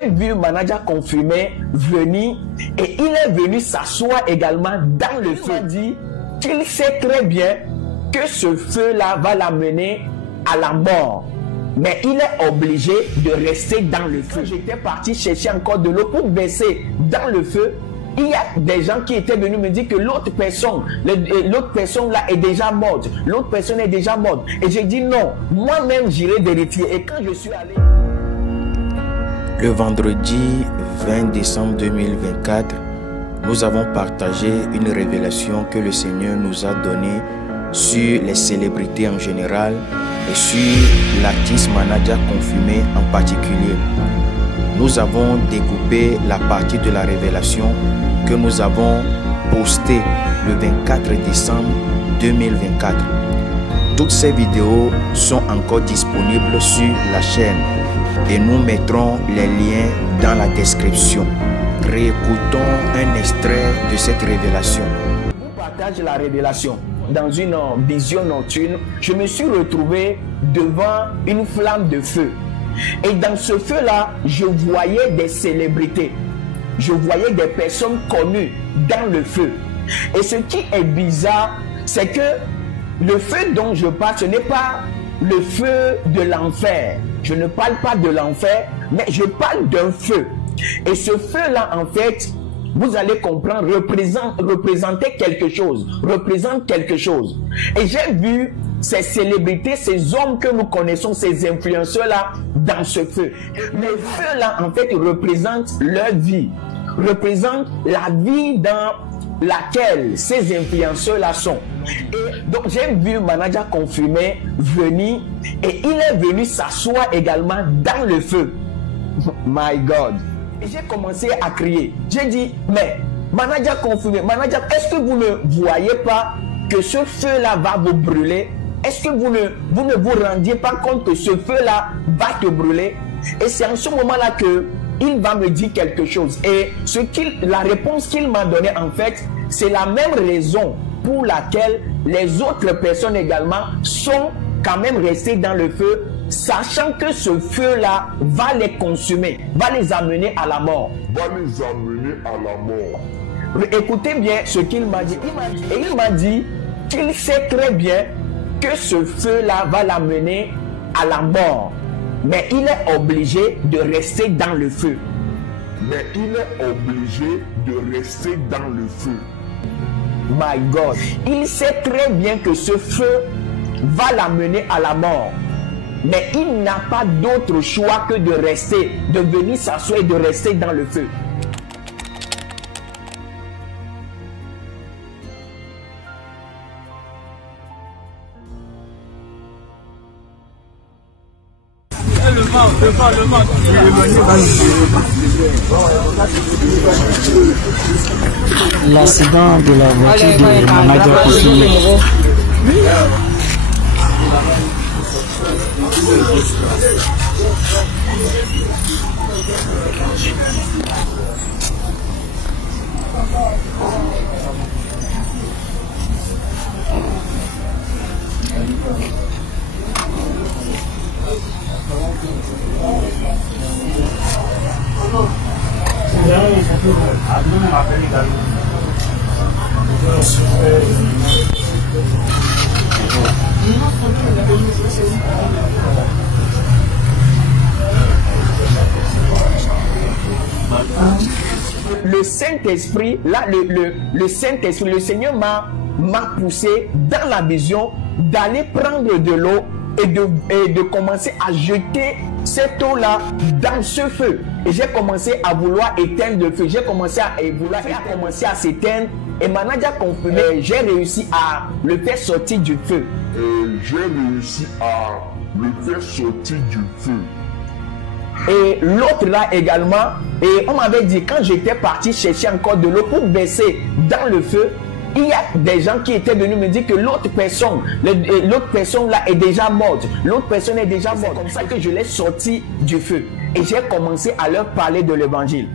J'ai vu manager confirmé venir et il est venu s'asseoir également dans le feu. Il m'a dit qu'il sait très bien que ce feu-là va l'amener à la mort. Mais il est obligé de rester dans le feu. J'étais parti chercher encore de l'eau pour baisser dans le feu. Il y a des gens qui étaient venus me dire que l'autre personne là est déjà morte. L'autre personne est déjà morte. Et j'ai dit non, moi-même j'irai vérifier. Et quand je suis allé... Le vendredi 20 décembre 2024, nous avons partagé une révélation que le Seigneur nous a donnée sur les célébrités en général et sur l'artiste manager confirmé en particulier. Nous avons découpé la partie de la révélation que nous avons postée le 24 décembre 2024. Toutes ces vidéos sont encore disponibles sur la chaîne et nous mettrons les liens dans la description. Réécoutons un extrait de cette révélation. Je partage la révélation. Dans une vision nocturne, je me suis retrouvé devant une flamme de feu. Et dans ce feu-là, je voyais des célébrités. Je voyais des personnes connues dans le feu. Et ce qui est bizarre, c'est que le feu dont je parle, ce n'est pas le feu de l'enfer. Je ne parle pas de l'enfer, mais je parle d'un feu. Et ce feu-là, en fait, vous allez comprendre, représenter quelque chose, représente quelque chose. Et j'ai vu ces célébrités, ces hommes que nous connaissons, ces influenceurs-là, dans ce feu. Les feux-là, en fait, représentent leur vie, représentent la vie dans laquelle ces influenceurs-là sont. Et donc, j'ai vu manager confirmé venir et il est venu s'asseoir également dans le feu. My God. Et j'ai commencé à crier. J'ai dit, mais manager confirmé, manager, est-ce que vous ne voyez pas que ce feu-là va vous brûler? Est-ce que vous ne vous rendiez pas compte que ce feu-là va te brûler? Et c'est en ce moment-là que il va me dire quelque chose. Et la réponse qu'il m'a donnée, en fait, c'est la même raison pour laquelle les autres personnes également sont quand même restées dans le feu, sachant que ce feu-là va les consumer, va les amener à la mort. Écoutez bien ce qu'il m'a dit. Il m'a dit qu'il sait très bien que ce feu-là va l'amener à la mort. Mais il est obligé de rester dans le feu. My God. Il sait très bien que ce feu va l'amener à la mort. Mais il n'a pas d'autre choix que de rester, de venir s'asseoir et de rester dans le feu. L'accident de la voiture de manager confirmé. Le Saint-Esprit, là, le Saint-Esprit, le Seigneur m'a poussé dans la vision d'aller prendre de l'eau et de commencer à jeter cette eau-là dans ce feu. Et j'ai commencé à vouloir éteindre le feu. J'ai commencé à vouloir commencer à s'éteindre. Et manager confirmé, j'ai réussi à le faire sortir du feu. Et l'autre là également, et on m'avait dit quand j'étais parti chercher encore de l'eau pour baisser dans le feu, il y a des gens qui étaient venus me dire que l'autre personne là est déjà morte. L'autre personne est déjà morte. C'est comme ça que je l'ai sorti du feu. Et j'ai commencé à leur parler de l'évangile.